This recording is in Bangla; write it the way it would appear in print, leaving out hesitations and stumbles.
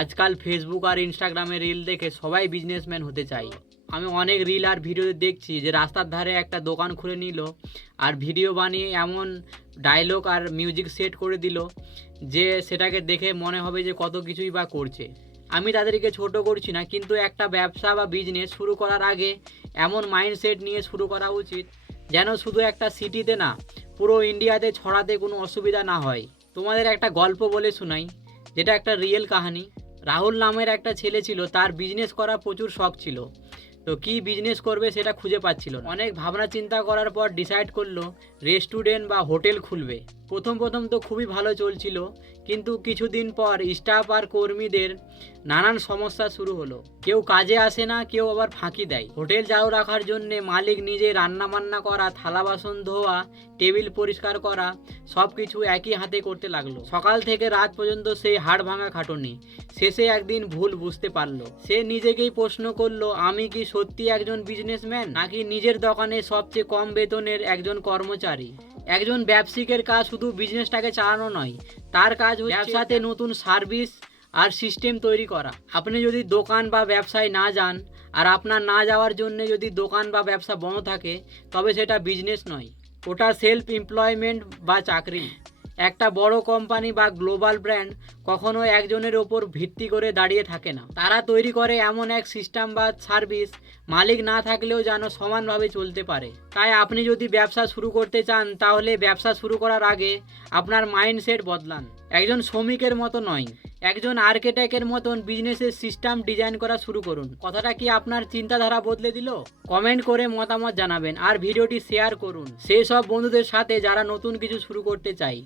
আজকাল ফেসবুক আর ইনস্টাগ্রামে রিল দেখে সবাই বিজনেসম্যান হতে চায়। আমি অনেক রিল আর ভিডিওতে দেখছি যে রাস্তার ধারে একটা দোকান খুলে নিল আর ভিডিও বানিয়ে এমন ডায়লগ আর মিউজিক সেট করে দিল যে সেটাকে দেখে মনে হবে যে কত কিছুই বা করছে। আমি তাদেরকে ছোট করছি না, কিন্তু একটা ব্যবসা বা বিজনেস শুরু করার আগে এমন মাইন্ডসেট নিয়ে শুরু করা উচিত যেন শুধু একটা সিটিতে না, পুরো ইন্ডিয়াতে ছড়াতে কোনো অসুবিধা না হয়। তোমাদের একটা গল্প বলে শোনাই, যেটা একটা রিয়েল কাহিনী। রাহুল নামের একটা ছেলে ছিল, তার বিজনেস করা প্রচুর শখ ছিল। তো কি বিজনেস করবে সেটা খুঁজে পাচ্ছিল না। অনেক ভাবনা চিন্তা করার পর ডিসাইড করলো রেস্টুরেন্ট বা হোটেল খুলবে। প্রথম প্রথম তো খুবই ভালো চলছিল, কিন্তু কিছুদিন পর স্টাফ আর কর্মীদের নানান সমস্যা শুরু হলো। কেউ কাজে আসে না, কেউ আবার ফাঁকি দেয়। হোটেল চালু রাখার জন্য মালিক নিজে রান্না বান্না করা, থালা বাসন ধোয়া, টেবিল পরিষ্কার করা সব কিছু একই হাতে করতে লাগলো। সকাল থেকে রাত পর্যন্ত সেই হাড় ভাঙা খাটুনি। শেষে একদিন ভুল বুঝতে পারলো। সে নিজেকেই প্রশ্ন করলো, আমি কি সত্যি একজন বিজনেসম্যান, নাকি নিজের দোকানে সবচেয়ে কম বেতনের একজন কর্মচারী? একজন ব্যবসায়িকের কাজ শুধু বিজনেসটাকে চালানো নয়, তার কাজ হচ্ছে ব্যবসাতে নতুন সার্ভিস আর সিস্টেম তৈরি করা। আপনি যদি দোকান বা ব্যবসায় না যান, আর আপনার না যাওয়ার জন্য যদি দোকান বা ব্যবসা বন্ধ থাকে, তবে সেটা বিজনেস নয়, ওটা সেলফ এমপ্লয়মেন্ট বা চাকরি। একটা বড় কোম্পানি বা গ্লোবাল ব্র্যান্ড কখনো একজনের ওপর ভিত্তি করে দাঁড়িয়ে থাকে না। তারা তৈরি করে এমন এক সিস্টেম বা সার্ভিস মালিক না থাকলেও যেন সমানভাবে চলতে পারে। তাই আপনি যদি ব্যবসা শুরু করতে চান, তাহলে ব্যবসা শুরু করার আগে আপনার মাইন্ডসেট বদলান। একজন শ্রমিকের মতো নয়, একজন আর্কিটেক্টের মতন বিজনেসের সিস্টেম ডিজাইন করা শুরু করুন। কথাটা কি আপনার চিন্তাধারা বদলে দিল? কমেন্ট করে মতামত জানাবেন আর ভিডিওটি শেয়ার করুন সেই সব বন্ধুদের সাথে যারা নতুন কিছু শুরু করতে চায়।